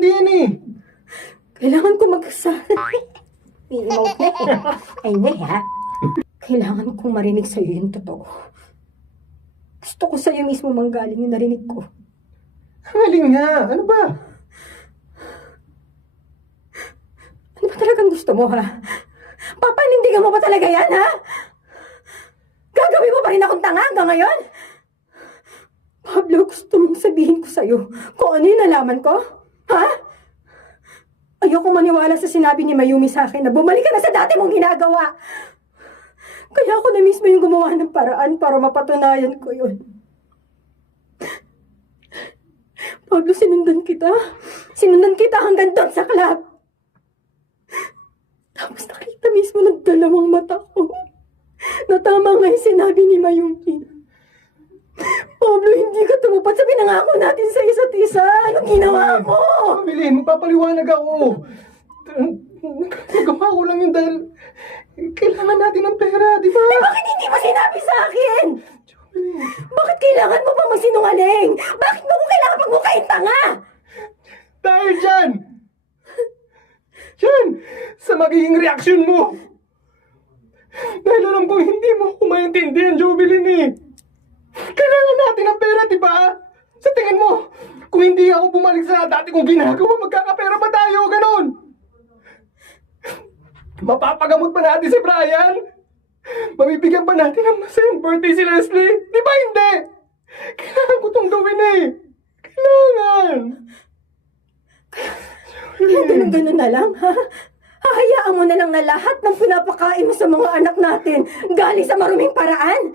maintindihan eh. Kailangan ko Ay, hindi ha. Kailangan kong marinig sa'yo yung totoo. Gusto ko sa'yo mismo manggaling yung narinig ko. Hangaling nga. Ano ba? Ano ba talagang gusto mo, ha? Papanindigan mo ba talaga yan, ha? Gagawin mo pa rin akong tanga hanggang ngayon? Pablo, gusto mong sabihin ko sa'yo kung ano yung nalaman ko? Ha? Ayoko maniwala sa sinabi ni Mayumi sa akin na bumalik ka na sa dati mong ginagawa. Kaya ako na mismo yung gumawa ng paraan para mapatunayan ko yun. Pablo, sinundan kita. Sinundan kita hanggang doon sa club. Tapos nakita mismo ng dalawang mata ko na tama nga yung sinabi ni Mayumi. Pablo, hindi ka tumupad sa pinangako natin sa isa't isa. Anong ginawa mo? Kamilin, magpapaliwanag ako. Nagawa ko lang yun dahil kailangan natin ng pera, di ba? Eh, bakit hindi mo sinabi sa akin? Bakit kailangan mo pa magsinungaling? Bakit mo ko kailangan magmukhaing tanga? Dahil dyan! Yan! Sa magiging reaksyon mo! Dahil alam kong hindi mo ako maintindihan, Jovelyn eh. Kailangan natin ng pera, di ba? Sa tingin mo, kung hindi ako bumalik sa dati kong ginagawa, magkakapera ba tayo? Ganon! Mapapagamot pa natin si Brian? Mabibigyan pa natin ng masayang birthday si Leslie? Di ba hindi? Kailangan ko itong gawin eh. Kailangan. Kaya ganun-ganun na lang, ha? Hahayaan mo na lang na lahat ng pinapakain mo sa mga anak natin galing sa maruming paraan?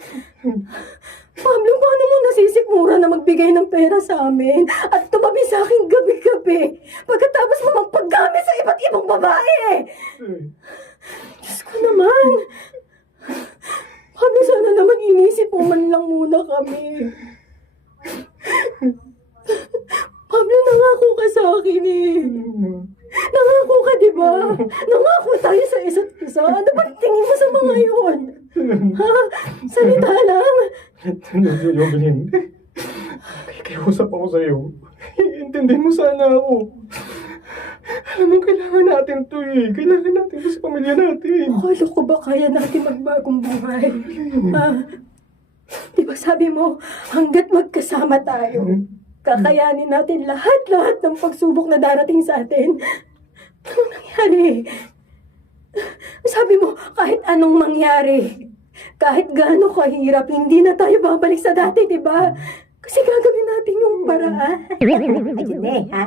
Pablo, paano mo nasisikmura na magbigay ng pera sa amin at tumabi sa akin gabi-gabi pagkatapos mo magpaggamit sa iba't ibang babae? Diyos ko naman. Pablo, sana naman inisip mo man lang muna kami. Pablo, nangako ka sa akin eh. Nangako ka, di ba? Nangako tayo sa isa't isa. Ano ba tingin mo sa mga yun? Ha? Salita lang. Jovelyn, kikiusap ako sa'yo. Intindihin mo sana ako. Alam mo, kailangan natin to eh. Kailangan natin to sa pamilya natin. Akala ko ba kaya natin magbagong buhay? Ha? Di ba sabi mo, hanggat magkasama tayo, kakayanin natin lahat-lahat ng pagsubok na darating sa atin. Anong nangyari? Sabi mo, kahit anong mangyari, kahit gaano kahirap, hindi na tayo babalik sa dati, di ba? Kasi gagawin natin yung paraan. Ay, hindi, ha?